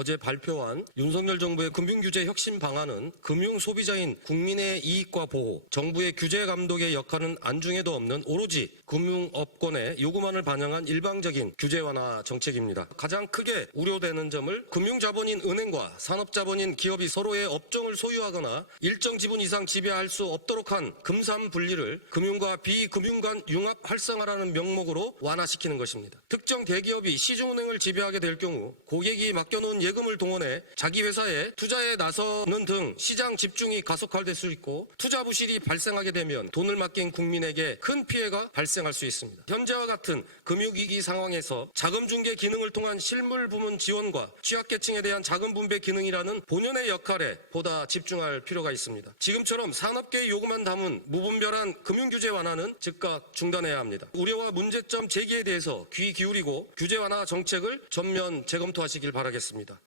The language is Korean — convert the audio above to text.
어제 발표한 윤석열 정부의 금융규제 혁신 방안은 금융 소비자인 국민의 이익과 보호, 정부의 규제 감독의 역할은 안중에도 없는 오로지 금융업권의 요구만을 반영한 일방적인 규제 완화 정책입니다. 가장 크게 우려되는 점을 금융자본인 은행과 산업자본인 기업이 서로의 업종을 소유하거나 일정 지분 이상 지배할 수 없도록 한 금산 분리를 금융과 비금융 간 융합 활성화라는 명목으로 완화시키는 것입니다. 특정 대기업이 시중은행을 지배하게 될 경우 고객이 맡겨놓은 예금을 동원해 자기 회사에 투자에 나서는 등 시장 집중이 가속화될 수 있고 투자 부실이 발생하게 되면 돈을 맡긴 국민에게 큰 피해가 발생할 수 있습니다. 현재와 같은 금융위기 상황에서 자금 중개 기능을 통한 실물 부문 지원과 취약계층에 대한 자금 분배 기능이라는 본연의 역할에 보다 집중할 필요가 있습니다. 지금처럼 산업계의 요구만 담은 무분별한 금융 규제 완화는 즉각 중단해야 합니다. 우려와 문제점 제기에 대해서 귀 기울이고 규제 완화 정책을 전면 재검토하시길 바라겠습니다.